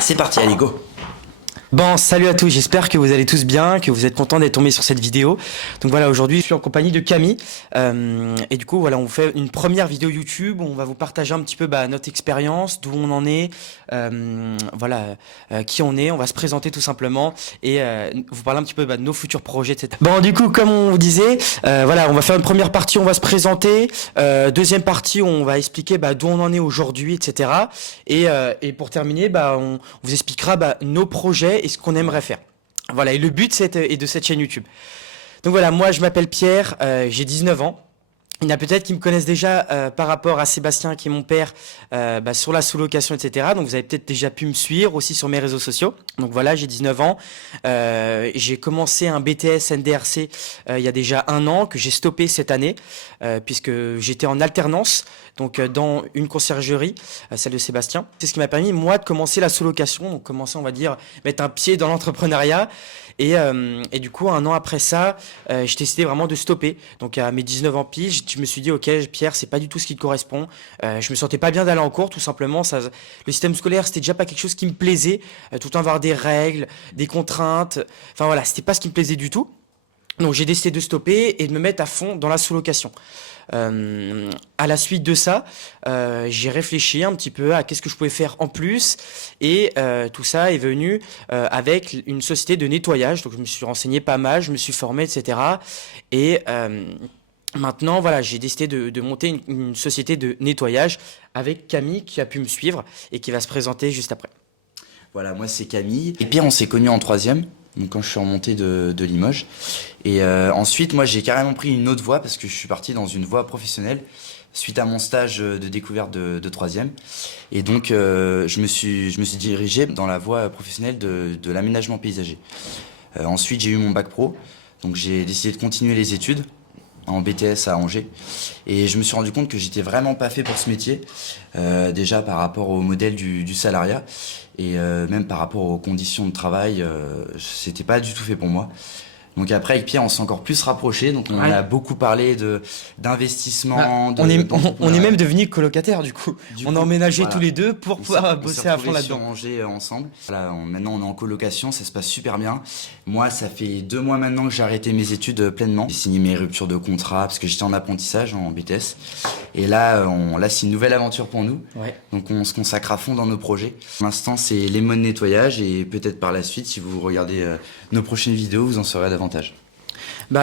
C'est parti, allez go. Bon, salut à tous, j'espère que vous allez tous bien, que vous êtes contents d'être tombés sur cette vidéo. Donc voilà, aujourd'hui je suis en compagnie de Camille et du coup voilà, on vous fait une première vidéo YouTube où on va vous partager un petit peu notre expérience, d'où on en est, qui on est, on va se présenter tout simplement et vous parler un petit peu de nos futurs projets, etc. Bon, du coup, comme on vous disait, voilà, on va faire une première partie, on va se présenter, deuxième partie, on va expliquer d'où on en est aujourd'hui, etc. Et pour terminer, on vous expliquera nos projets et ce qu'on aimerait faire. Voilà, et le but est de cette chaîne YouTube. Donc voilà, moi je m'appelle Pierre, j'ai 19 ans. Il y en a peut-être qui me connaissent déjà par rapport à Sébastien qui est mon père sur la sous-location, etc. Donc vous avez peut-être déjà pu me suivre aussi sur mes réseaux sociaux. Donc voilà, j'ai 19 ans. J'ai commencé un BTS NDRC il y a déjà 1 an que j'ai stoppé cette année puisque j'étais en alternance donc dans une conciergerie, celle de Sébastien. C'est ce qui m'a permis moi de commencer la sous-location, donc commencer on va dire mettre un pied dans l'entrepreneuriat. Et du coup, 1 an après ça, j'ai décidé vraiment de stopper. Donc à mes 19 ans pile, je me suis dit, ok Pierre, c'est pas du tout ce qui te correspond. Je me sentais pas bien d'aller en cours, tout simplement. Le système scolaire, c'était déjà pas quelque chose qui me plaisait. Tout le temps avoir des règles, des contraintes. Enfin voilà, c'était pas ce qui me plaisait du tout. Donc j'ai décidé de stopper et de me mettre à fond dans la sous-location. À la suite de ça, j'ai réfléchi un petit peu à qu'est-ce que je pouvais faire en plus et tout ça est venu avec une société de nettoyage. Donc je me suis renseigné pas mal, je me suis formé, etc. Et maintenant, voilà, j'ai décidé de monter une société de nettoyage avec Camille qui a pu me suivre et qui va se présenter juste après. Voilà, moi c'est Camille. Et Pierre, on s'est connus en 3e, donc quand je suis remonté de Limoges. Et ensuite, moi j'ai carrément pris une autre voie parce que je suis parti dans une voie professionnelle suite à mon stage de découverte de 3e. Et donc je me suis dirigé dans la voie professionnelle de l'aménagement paysager. Ensuite, j'ai eu mon bac pro, donc j'ai décidé de continuer les études en BTS à Angers. Et je me suis rendu compte que j'étais vraiment pas fait pour ce métier, déjà par rapport au modèle du salariat et même par rapport aux conditions de travail, c'était pas du tout fait pour moi. Donc après avec Pierre on s'est encore plus rapprochés, donc on a beaucoup parlé d'investissement. On est même devenus colocataires du coup. On a emménagé tous les deux pour pouvoir bosser à fond là-dedans. On s'est Angers ensemble. Voilà, maintenant on est en colocation, ça se passe super bien. Moi ça fait 2 mois maintenant que j'ai arrêté mes études pleinement. J'ai signé mes ruptures de contrat parce que j'étais en apprentissage en BTS. Et là c'est une nouvelle aventure pour nous. Ouais. Donc on se consacre à fond dans nos projets. Pour l'instant c'est les modes nettoyage et peut-être par la suite si vous regardez nos prochaines vidéos vous en saurez davantage.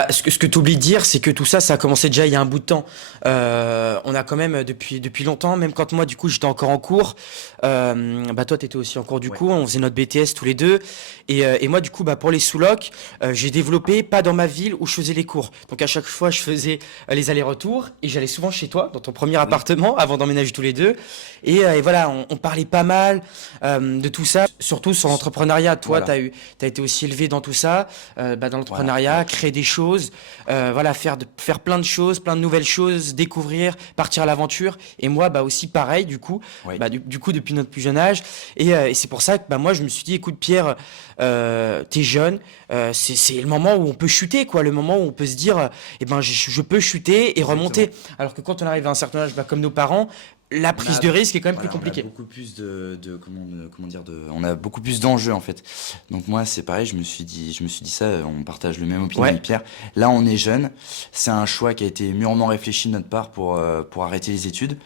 Ce que tu oublies de dire, c'est que tout ça, ça a commencé déjà il y a un bout de temps. On a quand même depuis longtemps, même quand moi du coup j'étais encore en cours, toi t'étais aussi en cours du coup, on faisait notre BTS tous les deux. Et moi du coup pour les sous-locs, j'ai développé pas dans ma ville où je faisais les cours. Donc à chaque fois je faisais les allers-retours et j'allais souvent chez toi, dans ton premier appartement, avant d'emménager tous les deux. Et voilà, on parlait pas mal de tout ça, surtout sur l'entrepreneuriat. Toi, t'as été aussi élevé dans tout ça, dans l'entrepreneuriat, créer des choses, faire plein de choses, plein de nouvelles choses, découvrir, partir à l'aventure. Et moi, aussi pareil, du coup, du coup depuis notre plus jeune âge. Et c'est pour ça que moi, je me suis dit, écoute Pierre, t'es jeune, c'est le moment où on peut chuter, quoi, le moment où on peut se dire, je peux chuter et remonter. Exactement. Alors que quand on arrive à un certain âge, comme nos parents, la prise de risque est quand même plus compliquée. On a beaucoup plus on a beaucoup plus d'enjeux en fait. Donc moi c'est pareil, je me suis dit ça, on partage le même opinion avec Pierre. Là on est jeune, c'est un choix qui a été mûrement réfléchi de notre part pour arrêter les études.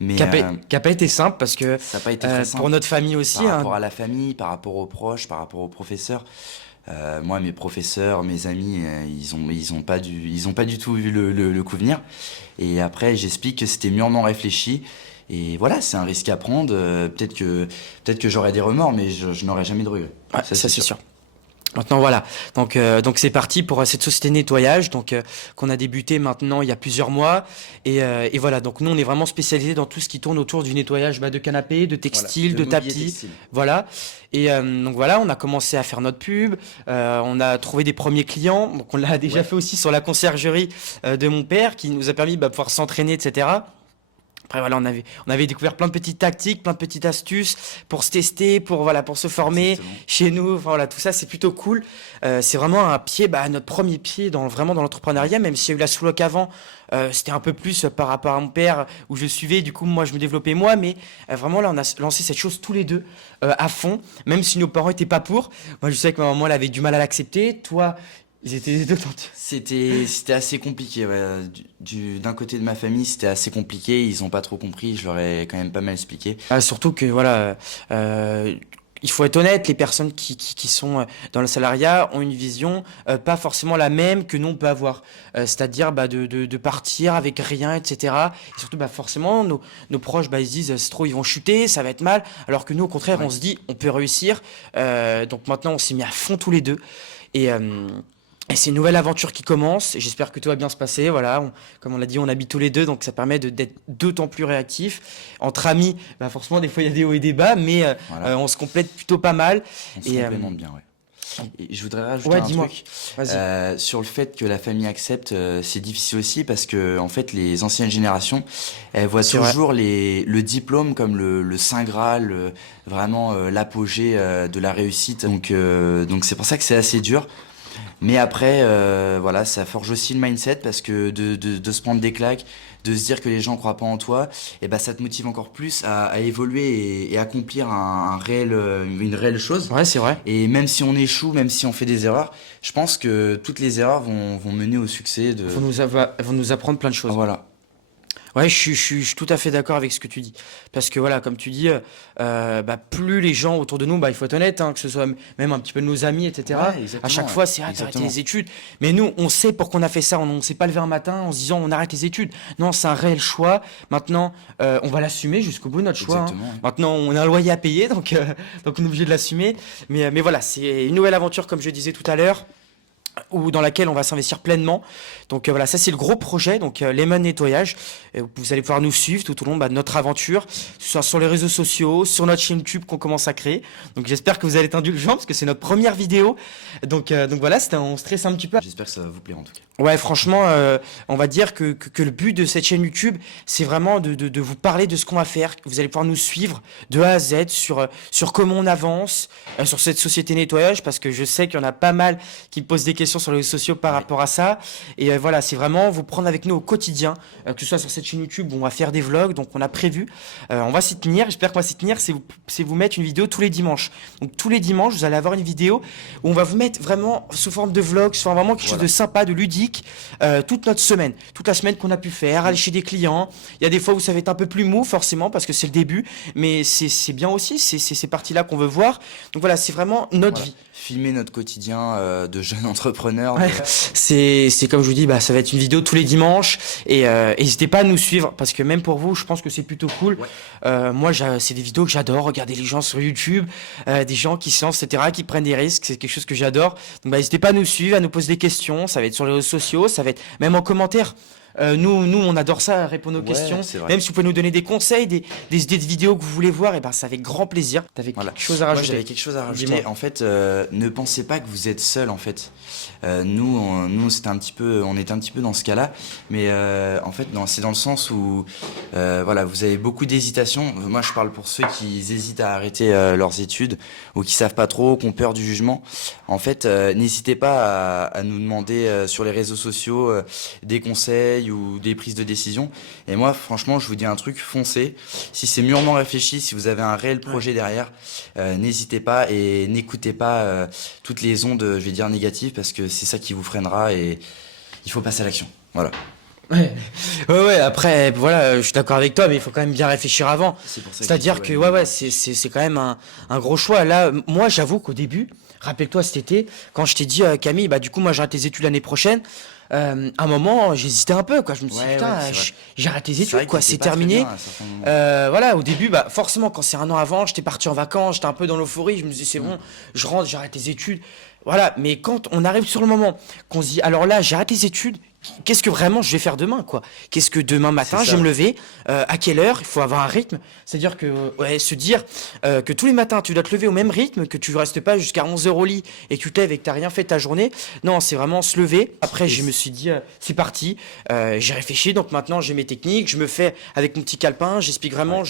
Mais qui a pas été simple parce que ça a pas été très simple pour notre famille aussi. Par rapport à la famille, par rapport aux proches, par rapport aux professeurs. Moi, mes professeurs, mes amis, ils ont pas du tout vu le coup venir. Et après, j'explique que c'était mûrement réfléchi. Et voilà, c'est un risque à prendre. Peut-être que j'aurai des remords, mais je n'aurai jamais de regrets. Ouais, ça c'est sûr. Maintenant voilà, donc c'est parti pour cette société de nettoyage qu'on a débuté maintenant il y a plusieurs mois et voilà, donc nous on est vraiment spécialisé dans tout ce qui tourne autour du nettoyage de canapés, de textiles, de tapis, voilà. Et donc voilà, on a commencé à faire notre pub, on a trouvé des premiers clients, donc on l'a déjà fait aussi sur la conciergerie de mon père qui nous a permis de pouvoir s'entraîner, etc. Après voilà, on avait découvert plein de petites tactiques, plein de petites astuces pour se tester, pour se former Exactement. chez nous. Enfin, voilà, tout ça c'est plutôt cool. C'est vraiment un pied, notre premier pied vraiment dans l'entrepreneuriat, même s'il y a eu la sous-loc avant. C'était un peu plus par rapport à mon père où je suivais. Du coup, moi je me développais moi, mais vraiment là on a lancé cette chose tous les deux à fond, même si nos parents étaient pas pour. Moi je sais que ma maman elle avait du mal à l'accepter. Toi, ils étaient d'autant. C'était assez compliqué, ouais. D'un côté de ma famille, c'était assez compliqué. Ils ont pas trop compris. Je leur ai quand même pas mal expliqué. Surtout que voilà, il faut être honnête, les personnes qui sont dans le salariat ont une vision pas forcément la même que nous on peut avoir. C'est-à-dire de partir avec rien, etc. Et surtout forcément nos proches ils se disent c'est trop, ils vont chuter, ça va être mal. Alors que nous au contraire Ouais. on se dit on peut réussir. Donc maintenant on s'est mis à fond tous les deux. Et, et c'est une nouvelle aventure qui commence. Et j'espère que tout va bien se passer. Voilà, comme on l'a dit, on habite tous les deux, donc ça permet d'être d'autant plus réactifs. Entre amis, forcément, des fois il y a des hauts et des bas, mais Voilà. on se complète plutôt pas mal. On se Et complémente bien, ouais. Et je voudrais rajouter ouais, un dis-moi. truc Vas-y. sur le fait que la famille accepte. C'est difficile aussi parce que en fait, les anciennes générations, elles voient C'est vrai. toujours le diplôme comme le saint graal, vraiment l'apogée de la réussite. Donc c'est pour ça que c'est assez dur. Mais après, voilà, ça forge aussi le mindset parce que de se prendre des claques, de se dire que les gens croient pas en toi, et ben ça te motive encore plus à évoluer et accomplir une réelle chose. Ouais, c'est vrai. Et même si on échoue, même si on fait des erreurs, je pense que toutes les erreurs vont mener au succès de. Vont nous apprendre plein de Ah, choses. voilà. Ouais, je suis tout à fait d'accord avec ce que tu dis. Parce que voilà, comme tu dis, plus les gens autour de nous, il faut être honnête, hein, que ce soit même un petit peu nos amis, etc. Ouais, À chaque exactement, fois, ouais. c'est t'as arrêté Exactement. les études. Mais nous, on sait pourquoi on a fait ça. On ne s'est pas levé un matin en se disant on arrête les études. Non, c'est un réel choix. Maintenant, on va l'assumer jusqu'au bout de notre choix, hein. Exactement, ouais. Maintenant, on a un loyer à payer, donc on est obligé de l'assumer. Mais voilà, c'est une nouvelle aventure, comme je disais tout à l'heure, ou dans laquelle on va s'investir pleinement. Donc voilà, ça c'est le gros projet, donc Lemon Nettoyage. Vous allez pouvoir nous suivre tout au long de notre aventure, que ce soit sur les réseaux sociaux, sur notre chaîne YouTube qu'on commence à créer. Donc j'espère que vous allez être indulgents parce que c'est notre première vidéo. Donc voilà, on stresse un petit peu. J'espère que ça va vous plaire en tout cas. Ouais, franchement, on va dire que le but de cette chaîne YouTube, c'est vraiment de vous parler de ce qu'on va faire. Vous allez pouvoir nous suivre de A à Z sur comment on avance, sur cette société nettoyage, parce que je sais qu'il y en a pas mal qui me posent des questions sur les réseaux sociaux par Ouais. rapport à ça. Et voilà, c'est vraiment vous prendre avec nous au quotidien, que ce soit sur cette chaîne YouTube où on va faire des vlogs, donc on a prévu. On va s'y tenir, j'espère qu'on va s'y tenir, c'est vous mettre une vidéo tous les dimanches. Donc tous les dimanches, vous allez avoir une vidéo où on va vous mettre vraiment sous forme de vlog, sous forme vraiment quelque chose Voilà. de sympa, de ludique, toute notre semaine, toute la semaine qu'on a pu faire, aller chez des clients. Il y a des fois où ça va être un peu plus mou forcément parce que c'est le début, mais c'est bien aussi, c'est ces parties-là qu'on veut voir. Donc voilà, c'est vraiment notre Voilà. vie. Filmer notre quotidien de jeune entrepreneur. Ouais. C'est comme je vous dis, ça va être une vidéo tous les dimanches et n'hésitez pas à nous suivre parce que même pour vous, je pense que c'est plutôt cool. Ouais. Moi, c'est des vidéos que j'adore, regarder les gens sur YouTube, des gens qui se lancent, etc., qui prennent des risques, c'est quelque chose que j'adore. Donc n'hésitez pas à nous suivre, à nous poser des questions, ça va être sur les réseaux sociaux, ça va être même en commentaire. Nous, on adore ça, répondre aux Ouais, questions. c'est vrai. Même si vous pouvez nous donner des conseils, des idées de vidéos que vous voulez voir, et c'est avec grand plaisir. T'avais Voilà. quelque chose à Moi, rajouter? j'avais quelque chose à rajouter. Dis-moi. En fait, ne pensez pas que vous êtes seul. En fait, nous, c'était un petit peu, on était un petit peu dans ce cas-là. Mais en fait, c'est dans le sens où, voilà, vous avez beaucoup d'hésitation. Moi, je parle pour ceux qui hésitent à arrêter leurs études ou qui savent pas trop, qui ont peur du jugement. En fait, n'hésitez pas à nous demander sur les réseaux sociaux des conseils ou des prises de décision. Et moi, franchement, je vous dis un truc, foncez. Si c'est mûrement réfléchi, si vous avez un réel projet derrière, n'hésitez pas et n'écoutez pas toutes les ondes, je vais dire, négatives, parce que c'est ça qui vous freinera et il faut passer à l'action. Voilà. Ouais, après, voilà, je suis d'accord avec toi, mais il faut quand même bien réfléchir avant. C'est pour ça C'est-à-dire que, c'est quand même un gros choix. Là, moi, j'avoue qu'au début, rappelle-toi cet été, quand je t'ai dit, Camille, du coup, moi, j'arrête les études l'année prochaine, à un moment, j'hésitais un peu, quoi. Je me suis dit, Ouais, putain, ouais, c'est vrai. j'arrête les C'est vrai études, que quoi, t'étais c'est pas très terminé. bien à certains moments. Voilà, au début, forcément, quand c'est un an avant, j'étais parti en vacances, j'étais un peu dans l'euphorie, je me disais, c'est bon, je rentre, j'arrête les études. Voilà, mais quand on arrive sur le moment, qu'on se dit, alors là, j'arrête les études, qu'est-ce que vraiment je vais faire demain, quoi. Qu'est-ce que demain matin, je vais me lever, à quelle heure, il faut avoir un rythme. C'est-à-dire que, ouais, se dire que tous les matins, tu dois te lever au même rythme, que tu ne restes pas jusqu'à 11 heures au lit et que tu te lèves et que tu n'as rien fait de ta journée. Non, c'est vraiment se lever. Après, je me suis dit, c'est parti. J'ai réfléchi, donc maintenant, j'ai mes techniques. Je me fais avec mon petit calepin, j'explique vraiment.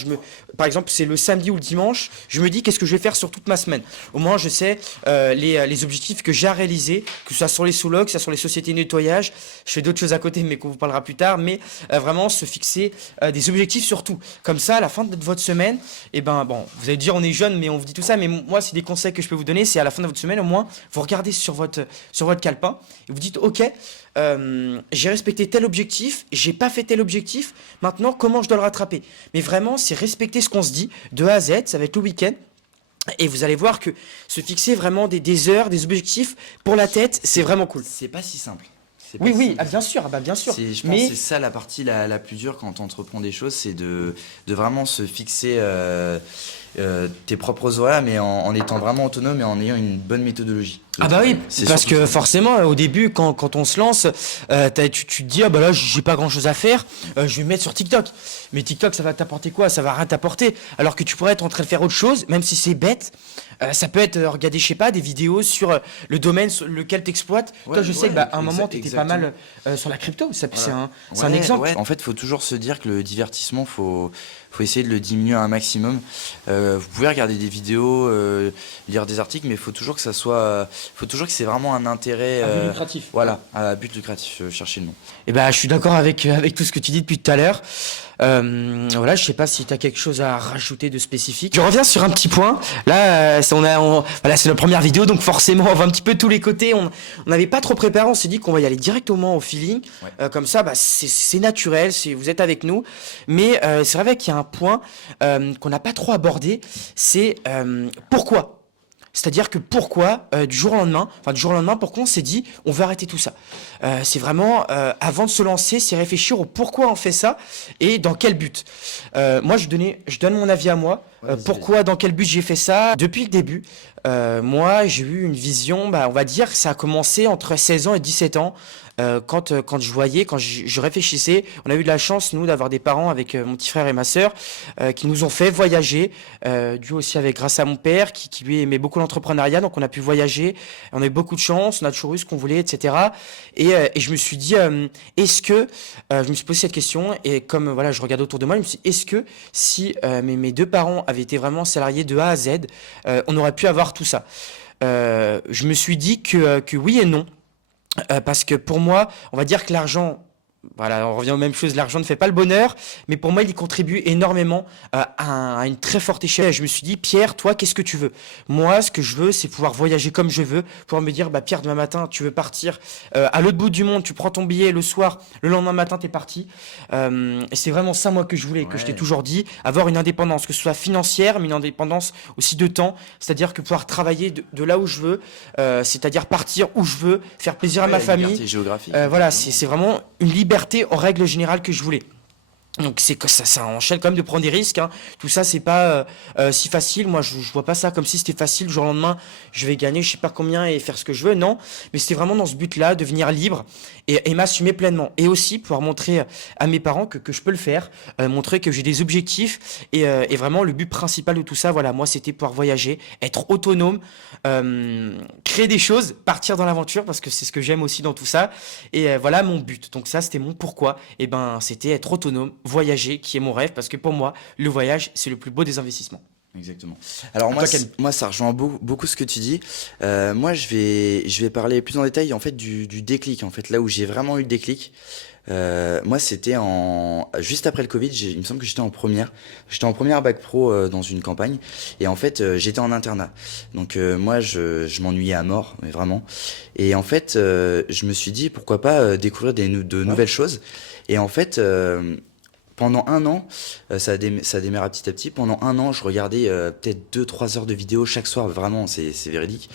Par exemple, c'est le samedi ou le dimanche, je me dis qu'est-ce que je vais faire sur toute ma semaine. Au moins, je sais les objectifs que j'ai à réaliser, que ce soit sur les sous-locs, que ce soit sur les sociétés de nettoyage. Je fais d'autres choses à côté, mais qu'on vous parlera plus tard. Mais vraiment, se fixer des objectifs surtout. Comme ça, à la fin de votre semaine, et ben bon, vous allez dire on est jeune, mais on vous dit tout ça. Mais moi, c'est des conseils que je peux vous donner. C'est à la fin de votre semaine, au moins, vous regardez sur votre calepin et vous dites ok. J'ai respecté tel objectif, j'ai pas fait tel objectif, maintenant comment je dois le rattraper. Mais vraiment, c'est respecter ce qu'on se dit de A à Z, ça va être le week-end. Et vous allez voir que se fixer vraiment des heures, des objectifs pour la tête, c'est vraiment cool. C'est pas si simple. Oui, oui, ah, bien sûr, bien sûr. Je pense que c'est ça la partie la plus dure quand on entreprend des choses, c'est de vraiment se fixer tes propres horaires, mais en étant vraiment autonome et en ayant une bonne méthodologie. Ah bah oui, parce que forcément, au début, quand on se lance, tu te dis, ah bah là, j'ai pas grand chose à faire, je vais me mettre sur TikTok. Mais TikTok, ça va t'apporter quoi? Ça va rien t'apporter. Alors que tu pourrais être en train de faire autre chose, même si c'est bête. Ça peut être regarder, je sais pas, des vidéos sur le domaine sur lequel tu exploites. Toi, je sais qu'à un moment, tu étais pas mal sur la crypto. C'est un exemple. Ouais. En fait, il faut toujours se dire que le divertissement, faut essayer de le diminuer à un maximum. Vous pouvez regarder des vidéos, lire des articles, mais il faut toujours que ça soit, faut toujours que c'est vraiment un intérêt. À but lucratif. Voilà, à but lucratif. Chercher le nom. Et bah, je suis d'accord avec tout ce que tu dis depuis tout à l'heure. Voilà, je sais pas si tu as quelque chose à rajouter de spécifique. Je reviens sur un petit point. Là, voilà, c'est notre première vidéo, donc forcément, on voit un petit peu tous les côtés. On n'avait pas trop préparé, on s'est dit qu'on va y aller directement au feeling. Ouais. Comme ça, bah, c'est naturel, vous êtes avec nous. Mais c'est vrai qu'il y a un point qu'on n'a pas trop abordé, c'est pourquoi. C'est-à-dire que pourquoi, du jour au lendemain, pourquoi on s'est dit, on veut arrêter tout ça. C'est vraiment, avant de se lancer, c'est réfléchir au pourquoi on fait ça et dans quel but. Moi, je donne mon avis à moi. Pourquoi, dans quel but j'ai fait ça. Depuis le début, moi, j'ai eu une vision, on va dire que ça a commencé entre 16 ans et 17 ans. Quand je réfléchissais, on a eu de la chance, nous, d'avoir des parents avec mon petit frère et ma sœur qui nous ont fait voyager, dû aussi grâce à mon père qui lui aimait beaucoup l'entrepreneuriat, donc on a pu voyager, on a eu beaucoup de chance, on a toujours eu ce qu'on voulait, etc. Et je me suis dit, est-ce que, je me suis posé cette question, et comme voilà, je regarde autour de moi, je me suis dit, est-ce que si mes deux parents avaient été vraiment salariés de A à Z, on aurait pu avoir tout ça. Je me suis dit que oui et non. Parce que pour moi, on va dire que l'argent, voilà, on revient aux mêmes choses, l'argent ne fait pas le bonheur, mais pour moi, il y contribue énormément à une très forte échelle. Je me suis dit, Pierre, toi, qu'est-ce que tu veux? Moi, ce que je veux, c'est pouvoir voyager comme je veux, pouvoir me dire, Pierre, demain matin, tu veux partir à l'autre bout du monde, tu prends ton billet le soir, le lendemain matin, t'es parti. Et c'est vraiment ça, moi, que je voulais, que je t'ai toujours dit, avoir une indépendance, que ce soit financière, mais une indépendance aussi de temps, c'est-à-dire que pouvoir travailler de là où je veux, c'est-à-dire partir où je veux, faire plaisir à ma famille. Géographique. Voilà, c'est vraiment une liberté en règle générale que je voulais. Donc c'est que ça enchaîne quand même de prendre des risques. Hein. Tout ça c'est pas si facile. Moi je vois pas ça comme si c'était facile. Du jour au lendemain je vais gagner je sais pas combien et faire ce que je veux. Non, mais c'était vraiment dans ce but-là, devenir libre et m'assumer pleinement. Et aussi pouvoir montrer à mes parents que je peux le faire, montrer que j'ai des objectifs et vraiment le but principal de tout ça, voilà, moi c'était pouvoir voyager, être autonome, créer des choses, partir dans l'aventure parce que c'est ce que j'aime aussi dans tout ça. Et voilà mon but. Donc ça c'était mon pourquoi. Et c'était être autonome, voyager qui est mon rêve parce que pour moi le voyage c'est le plus beau des investissements. Exactement. Alors moi ça rejoint beaucoup ce que tu dis. Moi je vais parler plus en détail en fait du déclic en fait, là où j'ai vraiment eu le déclic. Moi c'était juste après le Covid, il me semble que j'étais en première bac pro dans une campagne et en fait j'étais en internat. Donc moi je m'ennuyais à mort, mais vraiment. Et en fait je me suis dit pourquoi pas découvrir de nouvelles choses. Et en fait pendant un an, ça démarra petit à petit. Pendant un an, je regardais peut-être 2-3 heures de vidéos chaque soir. Vraiment, c'est véridique.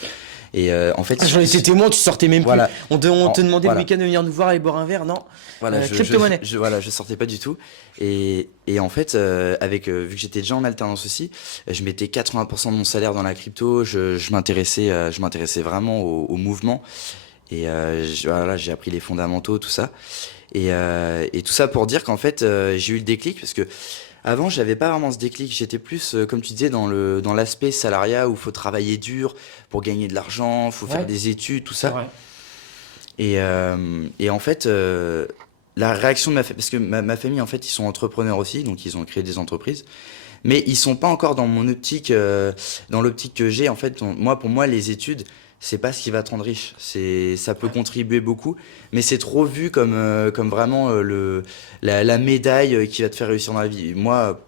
Et en fait, j'en étais témoin. Tu sortais même plus. On te demandait voilà. le week-end de venir nous voir aller boire un verre. Non. Voilà, crypto-monnaie. Je sortais pas du tout. Et en fait, vu que j'étais déjà en alternance aussi, je mettais 80% de mon salaire dans la crypto. Je m'intéressais vraiment au mouvement. Et voilà, j'ai appris les fondamentaux, tout ça. Et tout ça pour dire qu'en fait, j'ai eu le déclic parce que avant, j'avais pas vraiment ce déclic. J'étais plus, comme tu disais, dans l'aspect salariat où il faut travailler dur pour gagner de l'argent, faut faire des études, tout c'est ça. vrai. Et en fait, la réaction de ma famille, parce que ma famille, en fait, ils sont entrepreneurs aussi, donc ils ont créé des entreprises, mais ils sont pas encore dans mon optique, dans l'optique que j'ai. En fait, pour moi, les études, c'est pas ce qui va te rendre riche. Ça peut contribuer beaucoup, mais c'est trop vu comme vraiment la médaille qui va te faire réussir dans la vie. Moi,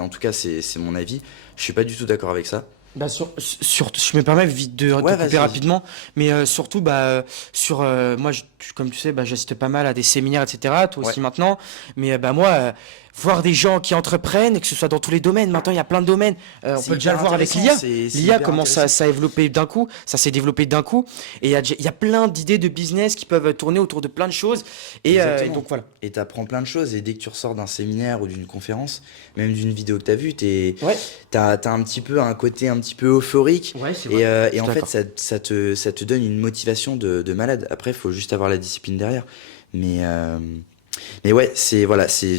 en tout cas, c'est mon avis. Je suis pas du tout d'accord avec ça. Bah je me permets vite de Ouais, couper vas-y. rapidement, mais surtout sur moi comme tu sais j'assiste pas mal à des séminaires etc. Toi aussi Ouais. maintenant, mais moi voir des gens qui entreprennent, que ce soit dans tous les domaines. Maintenant il y a plein de domaines. On C'est peut déjà le hyper voir avec intéressant, l'IA. c'est L'IA hyper comment intéressant. ça a développé d'un coup, ça s'est développé d'un coup, et il y a plein d'idées de business qui peuvent tourner autour de plein de choses. Et Exactement. donc voilà. Et t'apprends plein de choses. Et dès que tu ressors d'un séminaire ou d'une conférence, même d'une vidéo que t'as vue, Ouais. t'as un petit peu un côté un petit peu euphorique. Ouais, c'est Et Je en suis fait, d'accord. ça te donne une motivation de malade. Après, il faut juste avoir la discipline derrière. Mais, euh, mais ouais,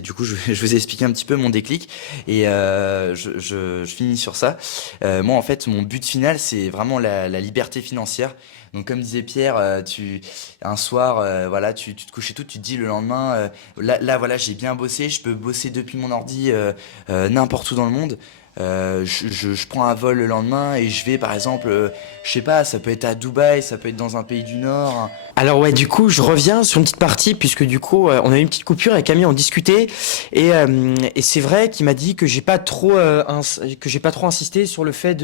du coup, je vous ai expliqué un petit peu mon déclic. Et je finis sur ça. Moi, en fait, mon but final, c'est vraiment la liberté financière. Donc, comme disait Pierre, un soir, voilà, tu te couches et tout, tu te dis le lendemain, voilà, j'ai bien bossé, je peux bosser depuis mon ordi n'importe où dans le monde. Je prends un vol le lendemain et je vais, par exemple, je sais pas, ça peut être à Dubaï, ça peut être dans un pays du Nord. Alors ouais, du coup, je reviens sur une petite partie puisque du coup, on a eu une petite coupure avec Camille, on discutait et c'est vrai qu'il m'a dit que que j'ai pas trop insisté sur le fait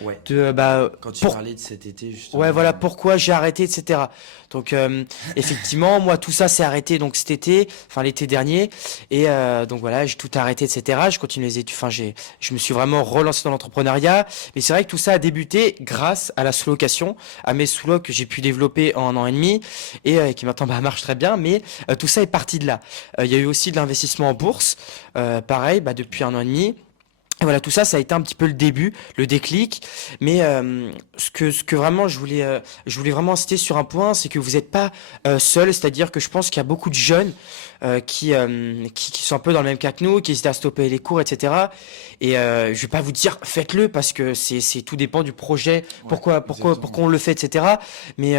Ouais. de Quand tu pour parlais de cet été, justement. ouais voilà pourquoi j'ai arrêté etc. Donc effectivement, moi tout ça s'est arrêté donc cet été, enfin l'été dernier et donc voilà, j'ai tout arrêté etc. Je continue les études, enfin je me suis vraiment relancé dans l'entrepreneuriat, mais c'est vrai que tout ça a débuté grâce à la sous-location, à mes sous-locs que j'ai pu développer en un an et demi et qui maintenant marche très bien. Mais tout ça est parti de là. Il y a eu aussi de l'investissement en bourse, pareil, depuis un an et demi. Et voilà, tout ça, ça a été un petit peu le début, le déclic. Mais ce que vraiment je voulais vraiment insister sur un point, c'est que vous n'êtes pas seul. C'est-à-dire que je pense qu'il y a beaucoup de jeunes qui sont un peu dans le même cas que nous, qui hésitent à stopper les cours, etc. Et je vais pas vous dire faites-le parce que c'est tout dépend du projet, pourquoi on le fait, etc. Mais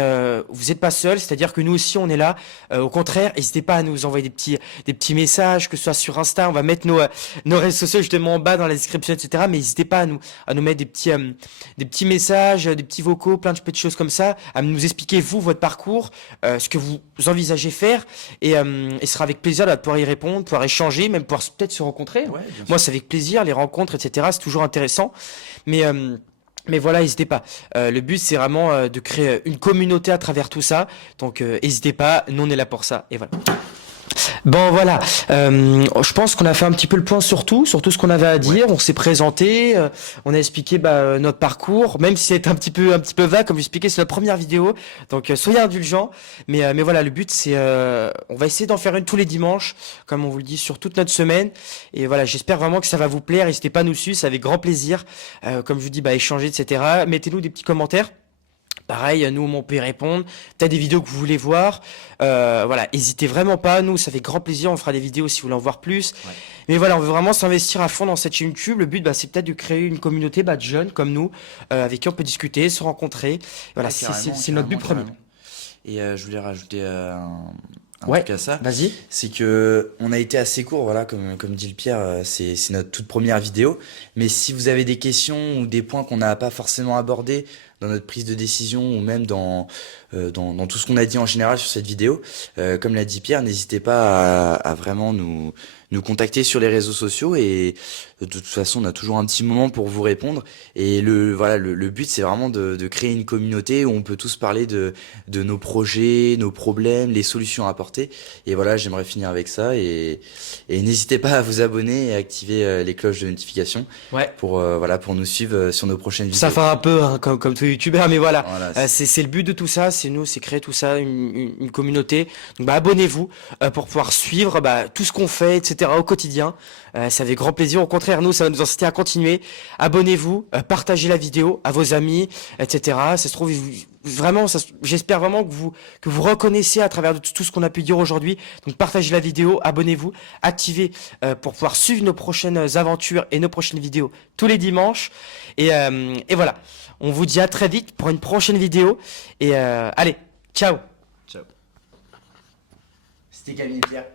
vous n'êtes pas seul. C'est-à-dire que nous aussi, on est là. Au contraire, n'hésitez pas à nous envoyer des petits messages, que ce soit sur Insta. On va mettre nos réseaux sociaux justement en bas dans la description, etc. Mais n'hésitez pas à nous mettre des petits messages, des petits vocaux, plein de petites choses comme ça, à nous expliquer vous votre parcours, ce que vous envisagez faire, et ce sera avec plaisir de pouvoir y répondre, pouvoir échanger, même pouvoir peut-être se rencontrer. Ouais, bien Moi, sûr. c'est avec plaisir les rencontres, etc. C'est toujours intéressant, mais mais voilà, n'hésitez pas. Le but, c'est vraiment de créer une communauté à travers tout ça. Donc, n'hésitez pas. Nous, on est là pour ça. Et voilà. Bon voilà, je pense qu'on a fait un petit peu le point sur tout ce qu'on avait à dire. On s'est présenté, on a expliqué notre parcours, même si c'est un petit peu vague, comme j'expliquais, c'est notre première vidéo, donc soyez indulgents. Mais voilà, le but c'est, on va essayer d'en faire une tous les dimanches, comme on vous le dit, sur toute notre semaine. Et voilà, j'espère vraiment que ça va vous plaire. N'hésitez pas à nous suivre, c'est avec grand plaisir. Comme je vous dis, échanger, etc. Mettez-nous des petits commentaires. Pareil, nous, on peut y répondre. T'as des vidéos que vous voulez voir. Voilà, hésitez vraiment pas. Nous, ça fait grand plaisir. On fera des vidéos si vous voulez en voir plus. Ouais. Mais voilà, on veut vraiment s'investir à fond dans cette chaîne YouTube. Le but, c'est peut-être de créer une communauté de jeunes comme nous, avec qui on peut discuter, se rencontrer. Voilà, Ouais, c'est notre but premier. carrément. Et je voulais rajouter un Ouais, truc à ça. vas-y. C'est que on a été assez court, voilà, comme dit le Pierre, c'est notre toute première vidéo. Mais si vous avez des questions ou des points qu'on n'a pas forcément abordés dans notre prise de décision ou même dans tout ce qu'on a dit en général sur cette vidéo, comme l'a dit Pierre, n'hésitez pas à vraiment nous contacter sur les réseaux sociaux et de toute façon on a toujours un petit moment pour vous répondre. Et le but c'est vraiment de créer une communauté où on peut tous parler de nos projets, nos problèmes, les solutions à apporter. Et voilà, j'aimerais finir avec ça et n'hésitez pas à vous abonner et à activer les cloches de notification Ouais. pour nous suivre sur nos prochaines vidéos. Ça fait un peu comme tous les youtubeurs, mais voilà, Voilà, c'est le but de tout ça, c'est créer tout ça, une communauté. Donc abonnez-vous pour pouvoir suivre tout ce qu'on fait, etc. au quotidien. Ça fait grand plaisir. Au contraire, nous, ça va nous inciter à continuer. Abonnez-vous, partagez la vidéo à vos amis, etc. Ça se trouve, vraiment, j'espère vraiment que vous reconnaissez à travers de tout ce qu'on a pu dire aujourd'hui. Donc partagez la vidéo, abonnez-vous, activez pour pouvoir suivre nos prochaines aventures et nos prochaines vidéos tous les dimanches. Et voilà, on vous dit à très vite pour une prochaine vidéo. Et allez, ciao. Ciao. C'était Camille et Pierre.